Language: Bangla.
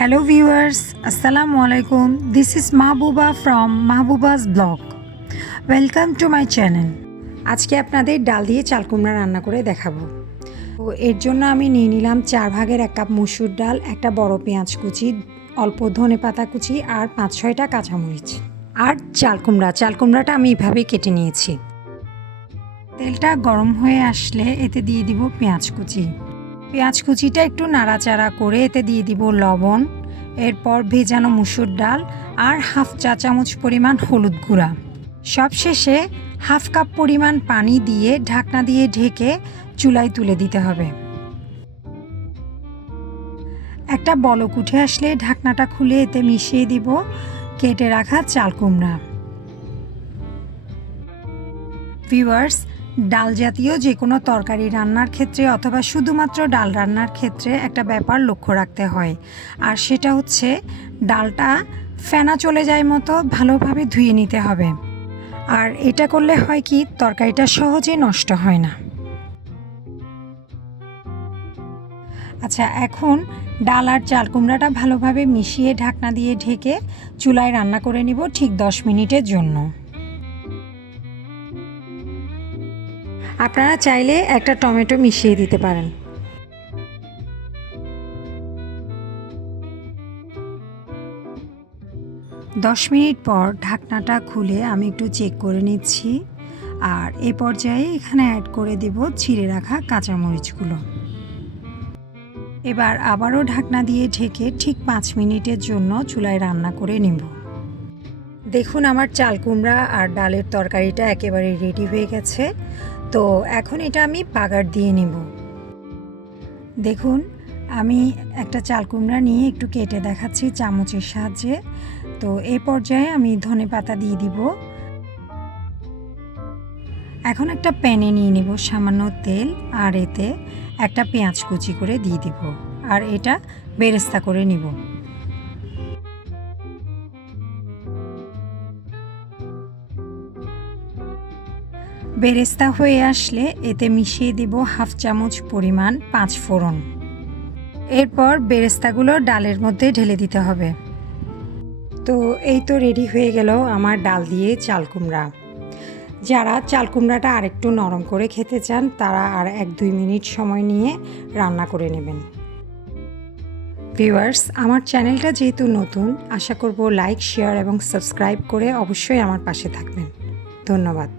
Hello viewers, Assalamu alaikum. This is Mahbuba from Mahbuba's blog. Welcome to my channel. আজকে আপনাদের ডাল দিয়ে চাল কুমড়া রান্না করে দেখাবো। তো এর জন্য আমি নিয়ে নিলাম 4 ভাগের 1 কাপ মসুর ডাল, একটা বড় পেঁয়াজ কুচি, অল্প ধনেপাতা কুচি আর 5-6টা কাঁচামরিচ আর চাল কুমড়াটা আমি এইভাবে কেটে নিয়েছি। তেলটা গরম হয়ে আসলে এতে দিয়ে দিব পেঁয়াজ কুচিটা একটু নাড়াচাড়া করে এতে দিয়ে দিব লবণ, এরপর ভেজানো মসুর ডাল আর হাফ চা চামচ পরিমাণ হলুদ গুঁড়া। সবশেষে হাফ কাপ পরিমাণ পানি দিয়ে ঢাকনা দিয়ে ঢেকে চুলায় তুলে দিতে হবে। একটা বলক উঠে আসলে ঢাকনাটা খুলে এতে মিশিয়ে দিব কেটে রাখা চাল কুমড়া। ভিউয়ার্স, ডাল জাতীয় যে কোনো তরকারি রান্নার ক্ষেত্রে অথবা শুধুমাত্র ডাল রান্নার ক্ষেত্রে একটা ব্যাপার লক্ষ্য রাখতে হয়, আর সেটা হচ্ছে ডালটা ফেনা চলে যায় মতো ভালোভাবে ধুয়ে নিতে হবে। আর এটা করলে হয় কি, তরকারিটা সহজে নষ্ট হয় না। আচ্ছা, এখন ডাল আর চাল কুমড়াটা ভালোভাবে মিশিয়ে ঢাকনা দিয়ে ঢেকে চুলায় রান্না করে নিব ঠিক 10 মিনিটের জন্য। আপনারা চাইলে একটা টমেটো মিশিয়ে দিতে পারেন। দশ মিনিট পর ঢাকনাটা খুলে আমি একটু চেক করে নিচ্ছি, আর এই পর্যায়ে এখানে অ্যাড করে দেব ছিঁড়ে রাখা কাঁচামরিচগুলো। এবার আবারও ঢাকনা দিয়ে ঢেকে ঠিক 5 মিনিটের জন্য চুলায় রান্না করে নেব। দেখুন, আমার চাল কুমড়া আর ডালের তরকারিটা একেবারে রেডি হয়ে গেছে। তো এখন এটা আমি বাগার দিয়ে নেব। দেখুন, আমি একটা চাল কুমড়া নিয়ে একটু কেটে দেখাচ্ছি চামচের সাহায্যে। তো এই পর্যায়ে আমি ধনেপাতা দিয়ে দিব। এখন একটা প্যানে নিয়ে নেব সামান্য তেল, আর এতে একটা পেঁয়াজ কুচি করে দিয়ে দিব, আর এটা বেরেস্তা করে নিব। বেরেস্তা হয়ে আসলে এতে মিশিয়ে দেব হাফ চামচ পরিমাণ 5 ফোড়ন। এরপর বেরেস্তাগুলো ডালের মধ্যে ঢেলে দিতে হবে। তো এই তো রেডি হয়ে গেল আমার ডাল দিয়ে চাল কুমড়া। যারা চাল কুমড়াটা আরেকটু নরম করে খেতে চান তারা আর 1-2 মিনিট সময় নিয়ে রান্না করে নেবেন। ভিউয়ার্স, আমার চ্যানেলটা যেহেতু নতুন, আশা করব লাইক, শেয়ার এবং সাবস্ক্রাইব করে অবশ্যই আমার পাশে থাকবেন। ধন্যবাদ।